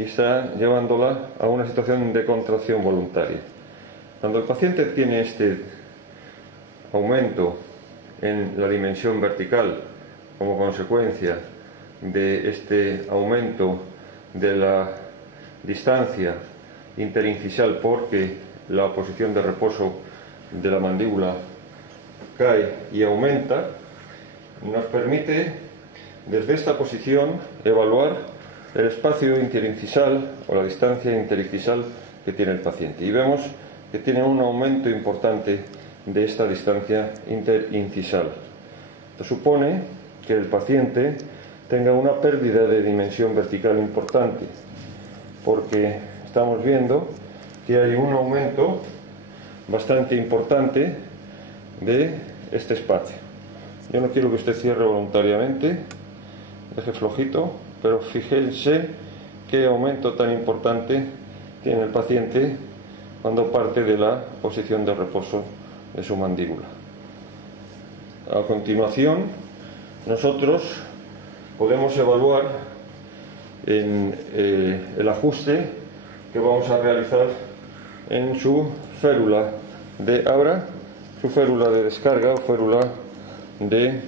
y está llevándola a una situación de contracción voluntaria. Cuando el paciente tiene este aumento en la dimensión vertical como consecuencia de este aumento de la distancia interincisal, porque la posición de reposo de la mandíbula cae y aumenta, nos permite desde esta posición evaluar el espacio interincisal o la distancia interincisal que tiene el paciente, y vemos que tiene un aumento importante de esta distancia interincisal. Esto supone que el paciente tenga una pérdida de dimensión vertical importante, porque estamos viendo que hay un aumento bastante importante de este espacio. Yo no quiero que usted cierre voluntariamente, deje flojito, pero fíjense qué aumento tan importante tiene el paciente cuando parte de la posición de reposo de su mandíbula. A continuación, nosotros podemos evaluar el ajuste que vamos a realizar en su férula de abra, su férula de descarga o férula de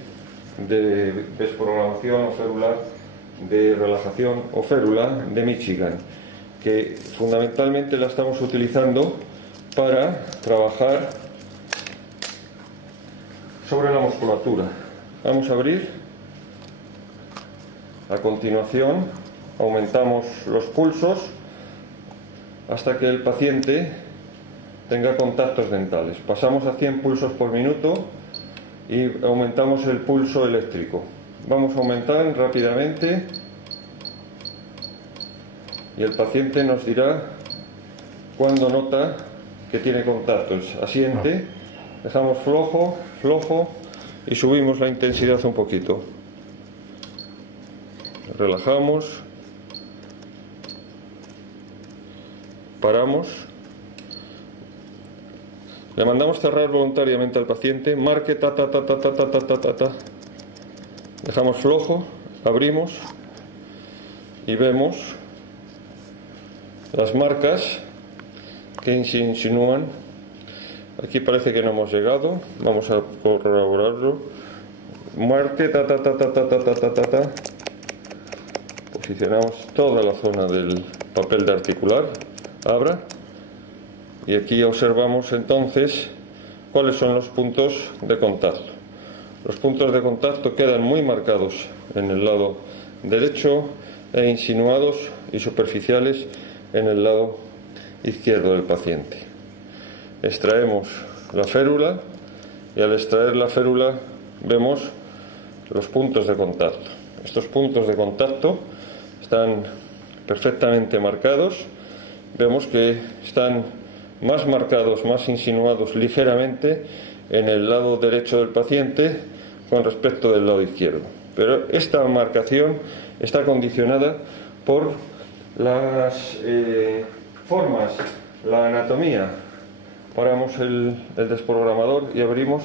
desprogramación o férula de relajación o férula de Michigan, que fundamentalmente la estamos utilizando para trabajar sobre la musculatura. Vamos a abrir. A continuación aumentamos los pulsos hasta que el paciente tenga contactos dentales. Pasamos a 100 pulsos por minuto y aumentamos el pulso eléctrico. Vamos a aumentar rápidamente y el paciente nos dirá cuando nota que tiene contactos. Asiente, dejamos flojo, flojo y subimos la intensidad un poquito. Relajamos, paramos, le mandamos cerrar voluntariamente al paciente, marque ta ta ta ta ta ta ta ta ta ta, dejamos flojo, abrimos y vemos las marcas que se insinúan. Aquí parece que no hemos llegado, vamos a corroborarlo. Marque ta ta ta ta ta ta ta ta ta ta. Posicionamos toda la zona del papel de articular, abra, y aquí observamos entonces cuáles son los puntos de contacto. Los puntos de contacto quedan muy marcados en el lado derecho e insinuados y superficiales en el lado izquierdo del paciente. Extraemos la férula y al extraer la férula vemos los puntos de contacto. Estos puntos de contacto están perfectamente marcados. Vemos que están más marcados, más insinuados ligeramente en el lado derecho del paciente con respecto del lado izquierdo. Pero esta marcación está condicionada por las formas, la anatomía. Paramos el desprogramador y abrimos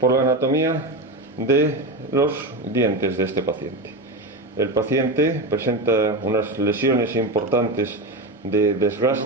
por la anatomía de los dientes de este paciente. El paciente presenta unas lesiones importantes de desgaste